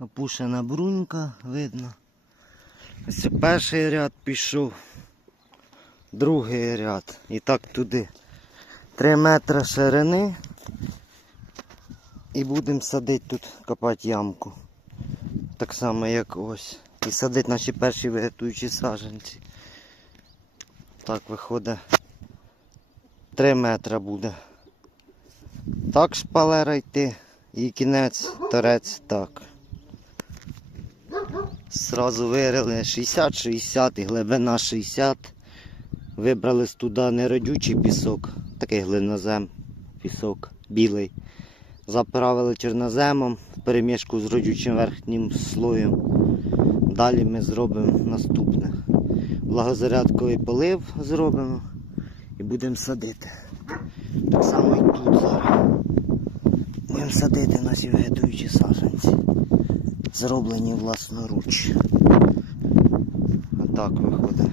Опушена брунька, видно. Ось перший ряд пішов, другий ряд. І так туди. Три метри ширини. І будемо садити тут, копати ямку. Так само, як ось. І садити наші перші вегетуючі саджанці. Так виходить. Три метри буде. Так шпалера йти. І кінець, торець так. Зразу вирили 60-60 і глибина 60. Вибрали туди неродючий пісок, такий глинозем, пісок білий. Заправили чорноземом перемішку з родючим верхнім слоєм. Далі ми зробимо наступне. Влагозарядковий полив зробимо і будемо садити. Так само і тут зараз. Будемо садити наші вегетуючі Зроблені власноруч. Отак виходить.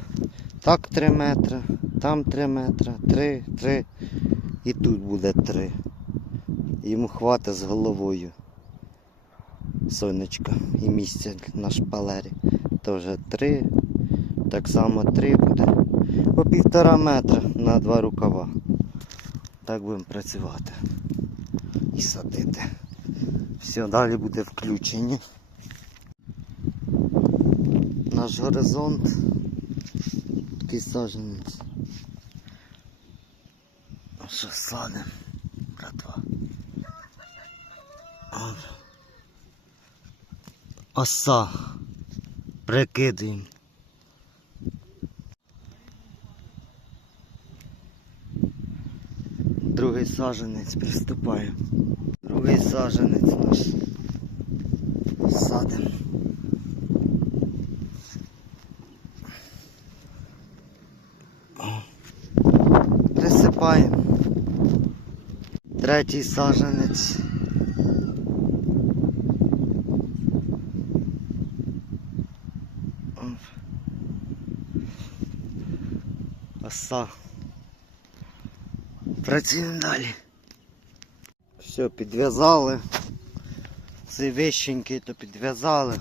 Так 3 метри, там 3 метри, 3, 3 і тут буде 3. Йому хватить з головою. Сонечка і місця на шпалері. Теж 3. Так само 3 буде. По півтора метра на два рукава. Так будемо працювати. І садити. Все, далі буде включені. Наш горизонт. Такий саженець. Що садим, братва? Оса. Прикидаємо. Другий саженець приступає. Другий саженець наш. Садим. Присипаємо. Третій саженець. Оса. Працюємо далі. Все, підв'язали. Цей вищенький то підв'язали.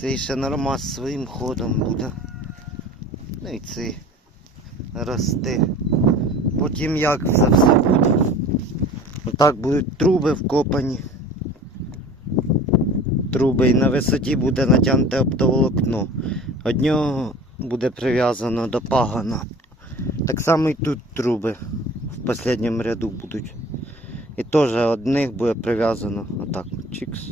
Цей ще нормас своїм ходом буде. Ну і цей рости. Потім як це все буде. Отак будуть труби вкопані. Труби і на висоті буде натягнуте оптоволокно. Од нього буде прив'язано до пагона. Так само і тут труби в останньому ряду будуть. І теж одних буде прив'язано отак. Чикс.